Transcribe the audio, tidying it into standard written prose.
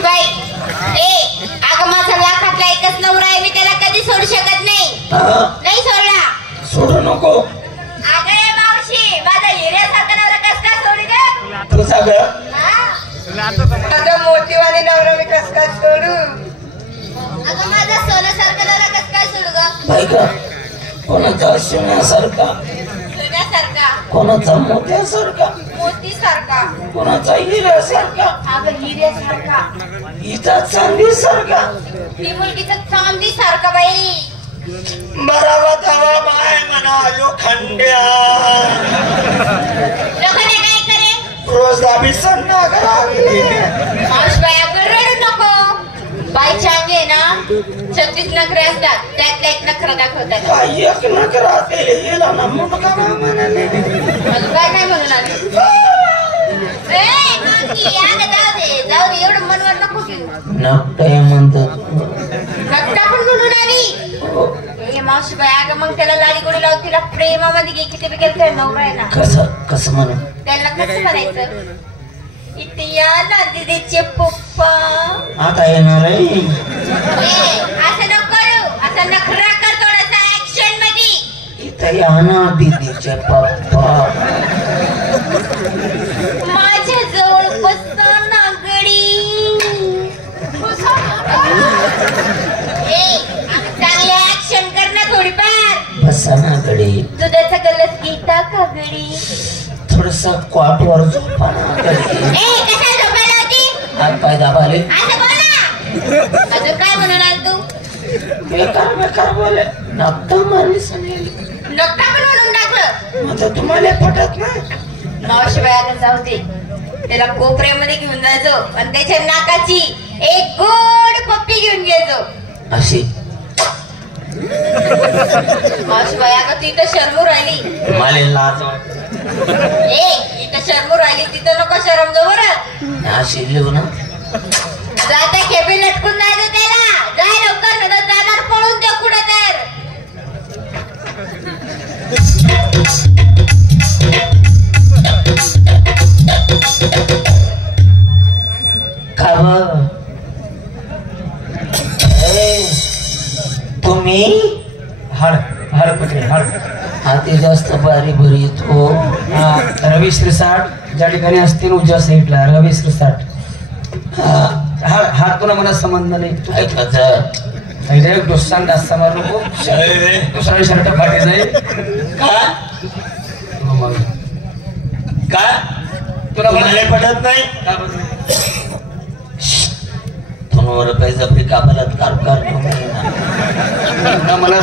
मावशीबाई अगं माझा लाखातला एकच नवरा आहे, मी त्याला कधी सोडू शकत नाही. नाही सोडला. सोडू नको. अगं मावशी माझा हिऱ्यासारखा नवरा कस काय सोडू ग? तुझा ग माझा मोतीवाणी नवरा मी कस काय सोडू? अगं माझा सोन्यासारखा नवरा कस काय सोडू ग? बाई का कोणाचा सोन्यासारखा, सोन्यासारखा, कोणाचा मोत्यासारखा, मोतीसारखा, कोणाचा हिऱ्यासारखा, अगं हिऱ्यासारखा, हिचा चांदीसारखा. ती मुलगी तर चांदीसारखा बाई. बराबर तवा माय म्हणा लोखंड्या लोकांना काय करे? रोज दाबी सन्ना करावी. मावशीबाई अगं रडू नको. बाईच्या अंगी आहे ना 36 नखरे असतात, त्यातला एक नखरा दाखवतात. काय एक नकरा गेला ना मुलगा म्हणाले. अजून काय काय म्हणून आली? जाऊ दे एवढं मनवर नको घेऊ. नकटाय म्हणतात. नकटा पण म्हणून आली. मावशीबाई अगं मग त्याला लाडी गोडी लावून तिला प्रेमामध्ये घे. किती बिकेल त्या नवरा आहे ना. कसं म्हणू? त्याला कसं म्हणायचं? इथे या ना दीदीचे पप्पा. आता येणार आहे. असं नको करू. असं नखरा कर थोडासा ऍक्शन मध्ये. इथं या ना दीदीचे पप्पा. माझ्या जवळ बसा ना गडी. चांगले ऍक्शन कर ना थोडीफार. बसा ना गडी. दुधाचा गल्लस घेता का गडी? थोडस क्वाटवर झोपा ना गडी. कशा झोपायला होती? हात पाय दाबाले. असं बोला. अजून काय म्हणून आल तू? बेकार बोले. नक्का मारली सनेल. नक्का पण म्हणून टाकलं. म्हणजे तुम्हाला पटत नाही. मावशीबाई जाऊ दे. त्याला कोपऱ्यामध्ये घेऊन जायचो आणि त्याच्या नाकाची एक गोड पप्पी घेऊन घ्यायचो. अशी मावशीबाई अगं ती तर शरमू राहिली. मला लाज वाटत. इथं शरमू राहिली तिथं नको शरम जाऊ बरं. अशी लिहू ना. जाता खेपे लटकून जायचं त्याला. जाय लवकर न जाणार पळून देऊ कुठं तर. का तुम्ही हर कुठे हर हाती जास्त बारी भरी येतो. रवी श्रीसाट ज्या ठिकाणी असतील उजव्या साईडला रवी श्रीसाट. हात पुन्हा मला संबंध नाही. तू डायरेक्ट डोसान जास्त मार नको. दुसरा शर्ट फाटी जाईल. काय तुला मला पटत नाही. का बरं? रुपये जबरी का बलात्कार करतो मला